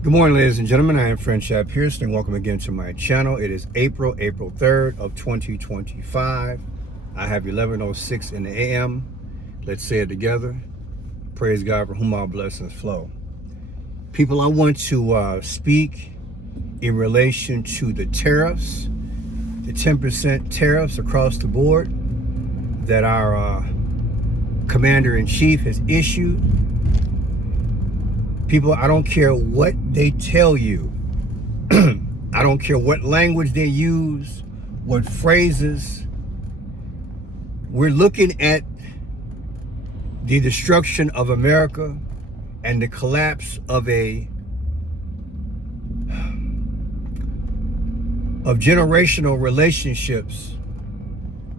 Good morning, ladies and gentlemen. I am Friendship Pearson, and welcome again to my channel. It is April 3rd of 2025. I have 11:06 in the a.m. Let's say it together. Praise God for whom all blessings flow. People, I want to speak in relation to the tariffs, the 10% tariffs across the board that our Commander-in-Chief has issued. People, I don't care what they tell you. I don't care what language they use, what phrases. We're looking at the destruction of America and the collapse of generational relationships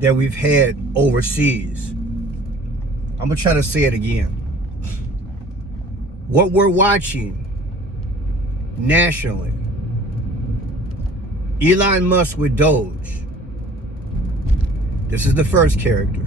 that we've had overseas. I'm gonna try to say it again. What we're watching nationally, Elon Musk with Doge. This is the first character.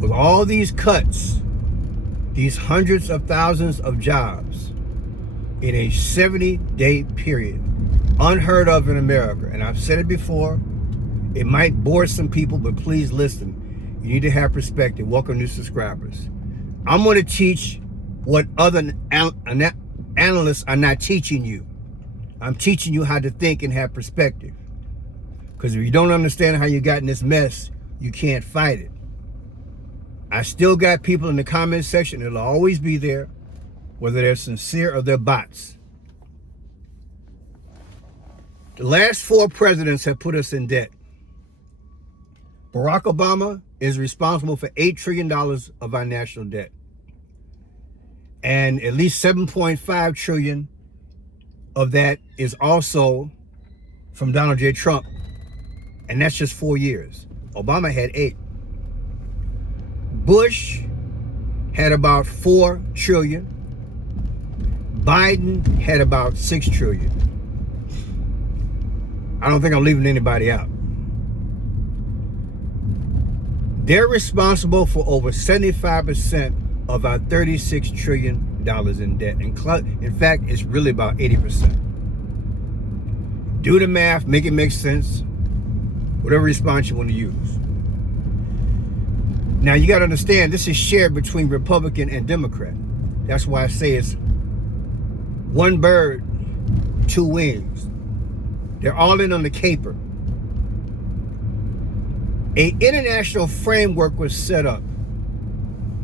With all these cuts, these hundreds of thousands of jobs in a 70-day period, unheard of in America. And I've said it before, it might bore some people, but please listen. You need to have perspective. Welcome new subscribers. I'm going to teach what other analysts are not teaching you. I'm teaching you how to think and have perspective. Because if you don't understand how you got in this mess, you can't fight it. I still got people in the comment section that'll always be there, whether they're sincere or they're bots. The last 4 presidents have put us in debt. Barack Obama is responsible for $8 trillion of our national debt. And at least 7.5 trillion of that is also from Donald J. Trump. And that's just 4 years. Obama had 8. Bush had about 4 trillion. Biden had about 6 trillion. I don't think I'm leaving anybody out. They're responsible for over 75% of our $36 trillion in debt. In fact, it's really about 80%. Do the math, make it make sense, whatever response you want to use. Now, you got to understand, this is shared between Republican and Democrat. That's why I say it's one bird, 2 wings. They're all in on the caper. An international framework was set up.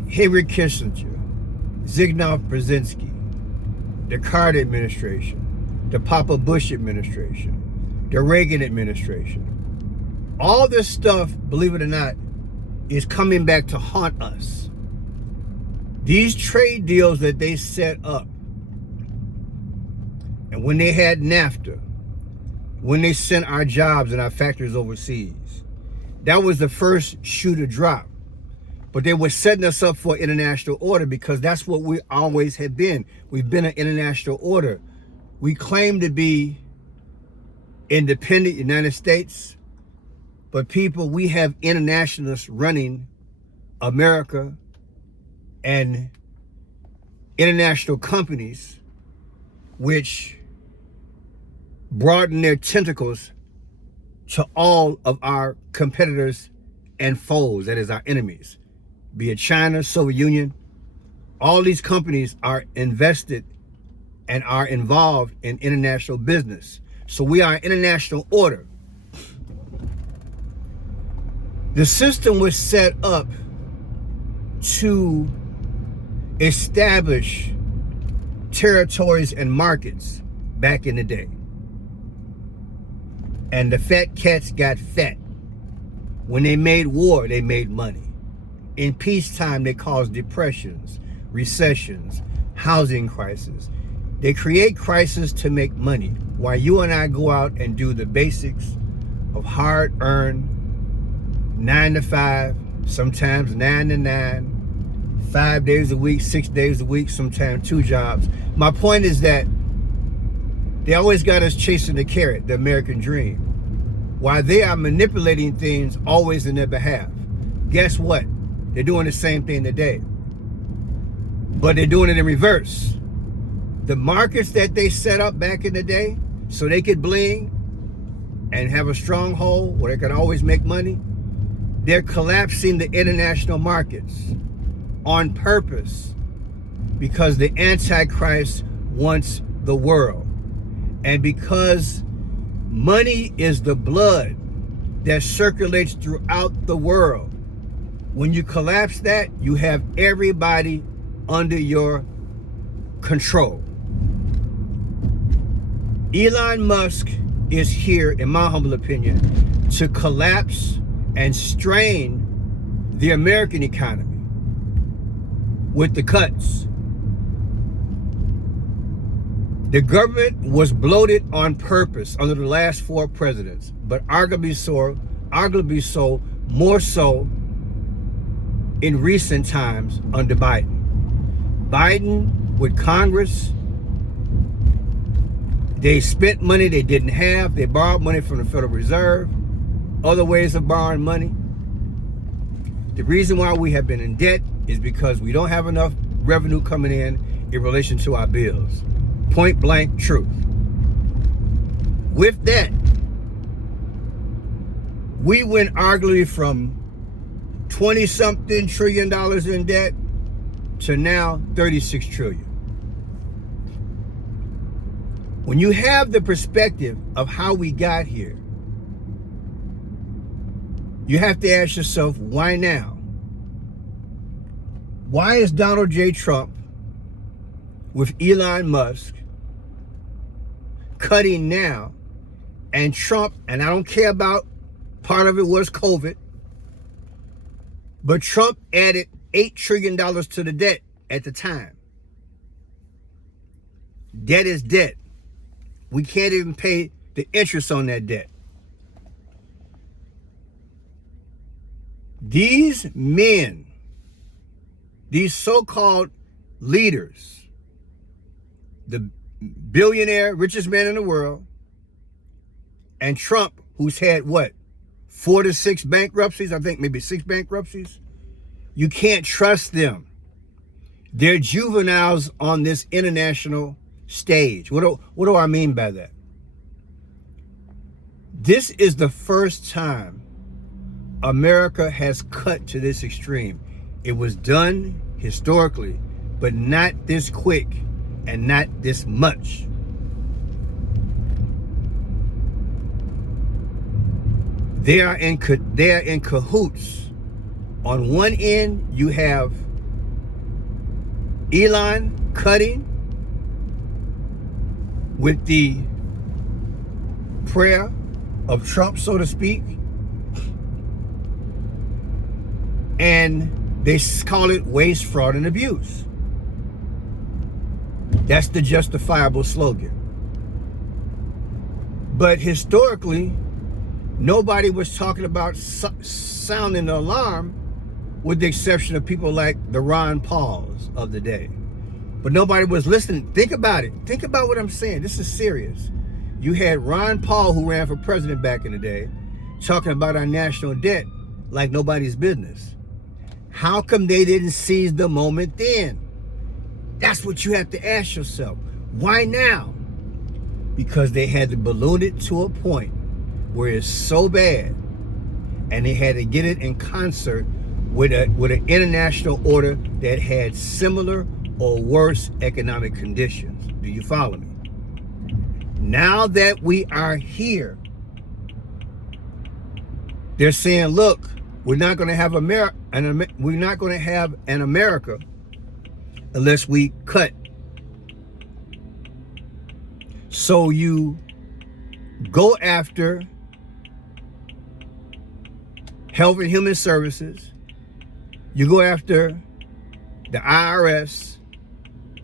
Henry Kissinger, Zbigniew Brzezinski, the Carter administration, the Papa Bush administration, the Reagan administration. All this stuff, believe it or not, is coming back to haunt us. These trade deals that they set up, and when they had NAFTA, when they sent our jobs and our factories overseas, that was the first shoe to drop. But they were setting us up for international order because that's what we always have been. We've been an international order. We claim to be independent United States, but people, we have internationalists running America and international companies which broaden their tentacles to all of our competitors and foes, that is our enemies. Be it China, Soviet Union, all these companies are invested and are involved in international business. So we are international order. The system was set up to establish territories and markets back in the day. And the fat cats got fat. When they made war, they made money. In peacetime, they caused depressions, recessions, housing crisis. They create crisis to make money, while you and I go out and do the basics of hard-earned 9 to 5, sometimes 9 to 9, 5 days a week, 6 days a week, sometimes 2 jobs. My point is that they always got us chasing the carrot, the American dream, while they are manipulating things always in their behalf. Guess what? They're doing the same thing today, but they're doing it in reverse. The markets that they set up back in the day so they could bling and have a stronghold where they could always make money, they're collapsing the international markets on purpose because the Antichrist wants the world. And because money is the blood that circulates throughout the world, when you collapse that, you have everybody under your control. Elon Musk is here, in my humble opinion, to collapse and strain the American economy with the cuts. The government was bloated on purpose under the last 4 presidents, but arguably so, more so in recent times under Biden. Biden with Congress, they spent money they didn't have. They borrowed money from the Federal Reserve, other ways of borrowing money. The reason why we have been in debt is because we don't have enough revenue coming in relation to our bills. Point blank truth. With that, we went arguably from 20-something trillion dollars in debt to now 36 trillion. When you have the perspective of how we got here, you have to ask yourself, why now? Why is Donald J. Trump with Elon Musk cutting now, and Trump, and I don't care about, part of it was COVID, but Trump added $8 trillion to the debt at the time. Debt is debt. We can't even pay the interest on that debt. These men, these so-called leaders, the billionaire, richest man in the world, and Trump, who's had what, 4 to 6 bankruptcies, I think maybe 6 bankruptcies. You can't trust them. They're juveniles on this international stage. What do I mean by that? This is the first time America has cut to this extreme. It was done historically, but not this quick and not this much. They are in cahoots. On one end, you have Elon cutting with the prayer of Trump, so to speak, and they call it waste, fraud, and abuse. That's the justifiable slogan. But historically, nobody was talking about sounding the alarm, with the exception of people like the Ron Pauls of the day. But nobody was listening. Think about it. Think about what I'm saying. This is serious. You had Ron Paul, who ran for president back in the day, talking about our national debt like nobody's business. How come they didn't seize the moment then? That's what you have to ask yourself. Why now? Because they had to balloon it to a point where it's so bad, and they had to get it in concert with an international order that had similar or worse economic conditions. Do you follow me? Now that we are here, they're saying, look, we're not going to have we're not going to have an America unless we cut. So you go after Health and Human Services, you go after the IRS,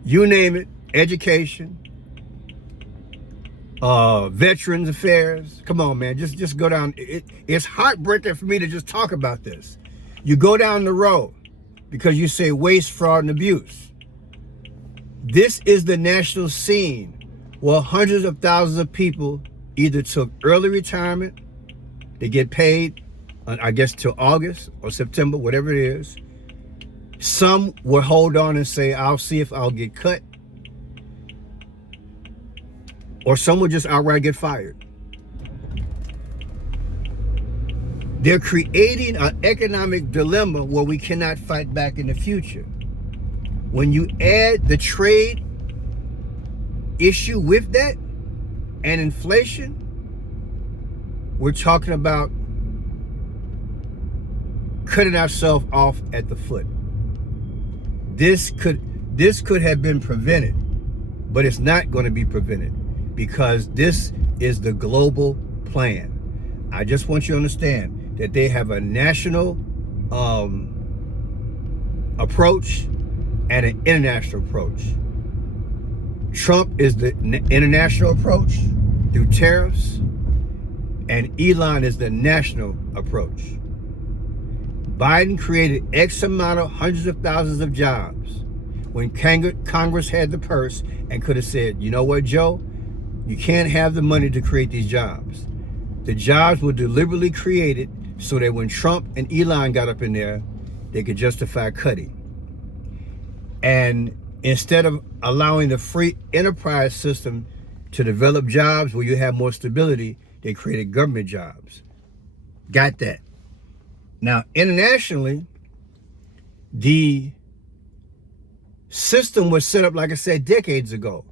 you name it, education, Veterans Affairs. Come on, man, just go down. It's heartbreaking for me to just talk about this. You go down the road because you say waste, fraud, and abuse. This is the national scene where hundreds of thousands of people either took early retirement, they get paid, I guess, till August or September, whatever it is. Some will hold on and say, I'll see if I'll get cut. or some will just outright get fired. They're creating an economic dilemma where we cannot fight back in the future. When you add the trade issue with that and inflation, we're talking about cutting ourselves off at the foot. This could have been prevented, but it's not going to be prevented because this is the global plan. I just want you to understand that they have a national approach and an international approach. Trump is the international approach through tariffs, and Elon is the national approach. Biden created X amount of hundreds of thousands of jobs when Congress had the purse and could have said, you know what, Joe, you can't have the money to create these jobs. The jobs were deliberately created so that when Trump and Elon got up in there, they could justify cutting. And instead of allowing the free enterprise system to develop jobs where you have more stability, they created government jobs. Got that. Now, internationally, the system was set up, like I said, decades ago.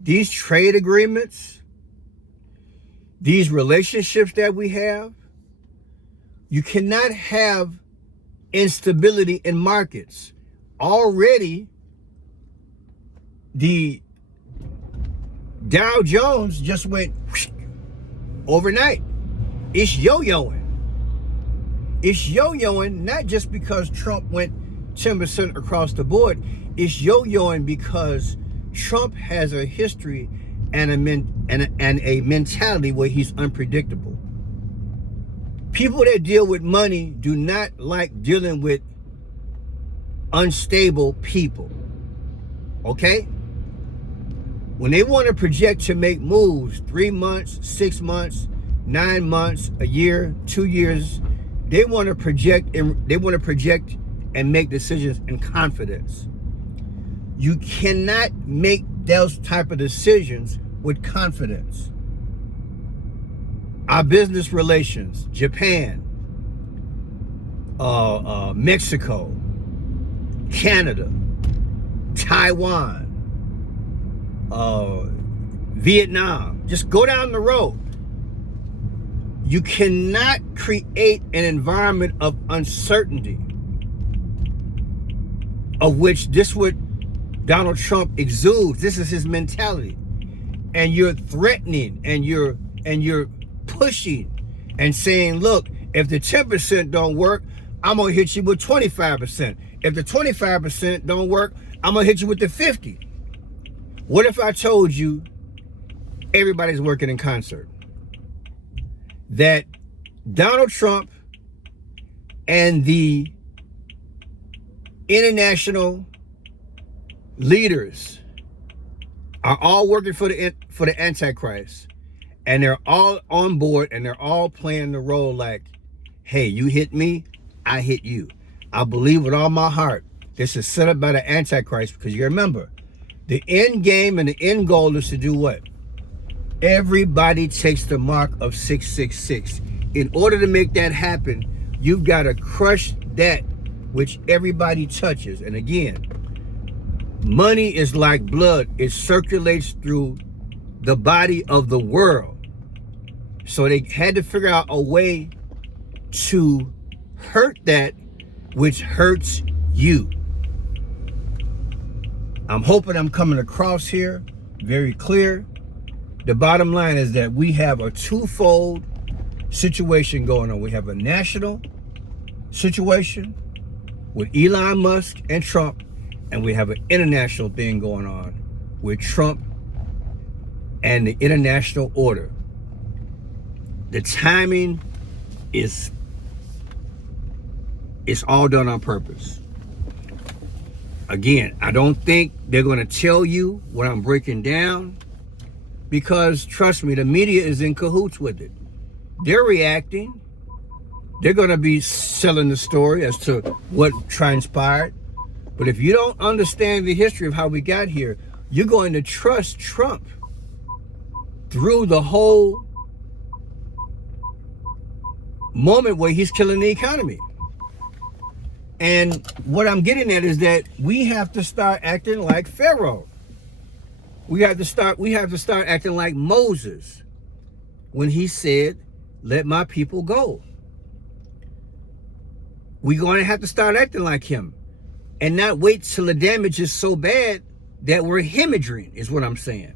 These trade agreements, these relationships that we have, you cannot have instability in markets. Already, the Dow Jones just went whoosh, overnight. It's yo-yoing. It's yo-yoing not just because Trump went 10% across the board. It's yo-yoing because Trump has a history and a mentality where he's unpredictable. People that deal with money do not like dealing with unstable people. Okay? When they want to project to make moves, 3 months, 6 months, 9 months, a year, 2 years, they want to project and make decisions in confidence. You cannot make those type of decisions with confidence. Our business relations, Japan, Mexico, Canada, Taiwan, Vietnam, just go down the road. You cannot create an environment of uncertainty, of which this would Donald Trump exudes. This is his mentality. And you're threatening and you're pushing and saying, look, if the 10% don't work, I'm gonna hit you with 25%. If the 25% don't work, I'm gonna hit you with the 50. What if I told you everybody's working in concert? That Donald Trump and the international leaders are all working for the Antichrist, and they're all on board, and they're all playing the role like, hey, you hit me, I hit you. I believe with all my heart this is set up by the Antichrist, because you remember, the end game and the end goal is to do what? Everybody takes the mark of 666. In order to make that happen, you've got to crush that which everybody touches. And again, money is like blood. It circulates through the body of the world. So they had to figure out a way to hurt that which hurts you. I'm hoping I'm coming across here very clear. The bottom line is that we have a twofold situation going on. We have a national situation with Elon Musk and Trump, and we have an international thing going on with Trump and the international order. The timing is all done on purpose. Again, I don't think they're going to tell you what I'm breaking down, because trust me, the media is in cahoots with it. They're reacting. They're going to be selling the story as to what transpired. But if you don't understand the history of how we got here, you're going to trust Trump. through the whole moment where he's killing the economy. And what I'm getting at is that we have to start acting like Pharaoh. We have to start acting like Moses when he said, "Let my people go." We're going to have to start acting like him and not wait till the damage is so bad that we're hemorrhaging, is what I'm saying.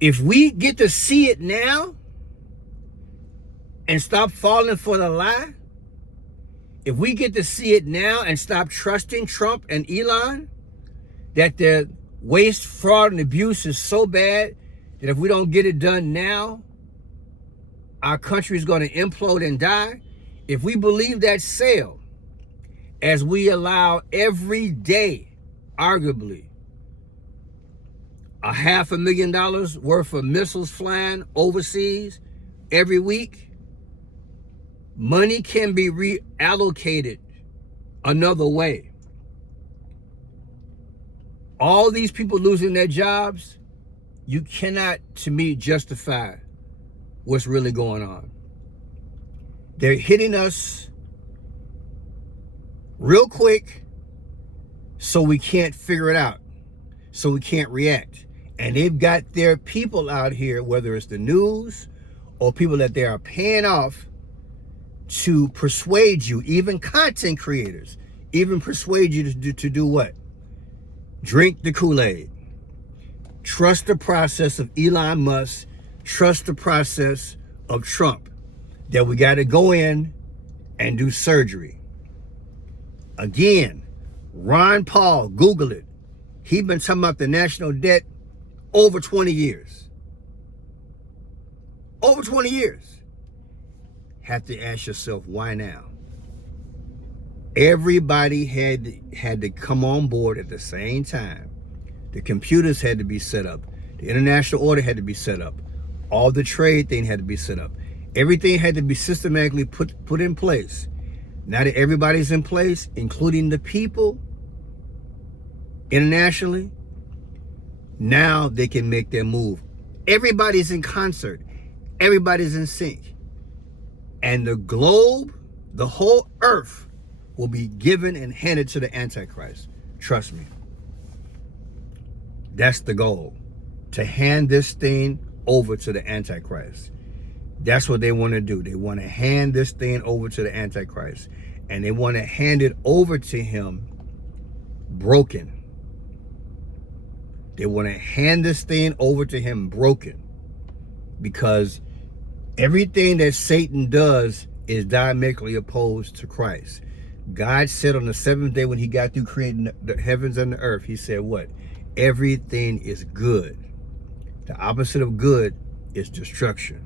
If we get to see it now and stop falling for the lie, if we get to see it now and stop trusting Trump and Elon, that the waste, fraud, and abuse is so bad that if we don't get it done now, our country is going to implode and die. If we believe that sale, as we allow every day, arguably, $500,000 worth of missiles flying overseas every week, money can be reallocated another way. All these people losing their jobs, you cannot, to me, justify what's really going on. They're hitting us real quick so we can't figure it out, so we can't react. And they've got their people out here, whether it's the news or people that they are paying off to persuade you, even content creators, even persuade you to do what? Drink the Kool-Aid. Trust the process of Elon Musk. Trust the process of Trump. That we got to go in and do surgery. Again, Ron Paul, Google it. He's been talking about the national debt over 20 years. Over 20 years. Have to ask yourself, why now? Everybody had to come on board at the same time. The computers had to be set up. The international order had to be set up. All the trade thing had to be set up. Everything had to be systematically put in place. Now that everybody's in place, including the people internationally, now they can make their move. Everybody's in concert. Everybody's in sync. And the globe, the whole earth, will be given and handed to the Antichrist. Trust me. That's the goal. To hand this thing over to the Antichrist. That's what they want to do. They want to hand this thing over to the Antichrist. And they want to hand it over to him broken. They want to hand this thing over to him broken. Because everything that Satan does is diametrically opposed to Christ. God said on the seventh day when he got through creating the heavens and the earth, he said what? Everything is good. The opposite of good is destruction.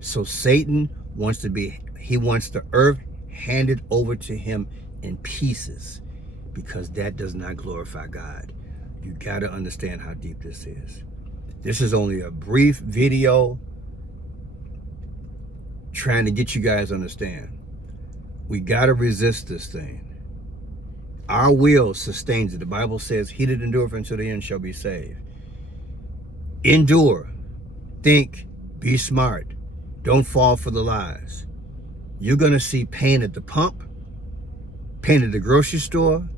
So Satan wants the earth handed over to him in pieces, because that does not glorify God. You got to understand how deep this is. This is only a brief video trying to get you guys to understand. We got to resist this thing. Our will sustains it. The Bible says, he that endureth until the end shall be saved. Endure. Think. Be smart. Don't fall for the lies. You're going to see pain at the pump, pain at the grocery store,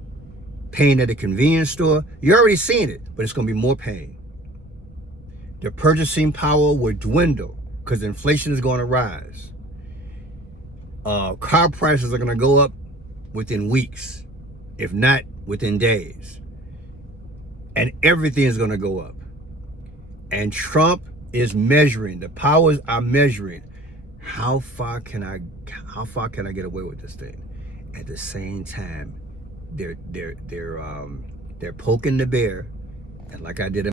pain at the convenience store. You're already seeing it, but it's going to be more pain. The purchasing power will dwindle because inflation is going to rise. Car prices are going to go up within weeks, if not within days. And everything is going to go up. And Trump is measuring, the powers are measuring, how far can I get away with this thing? At the same time, they're poking the bear, and like I did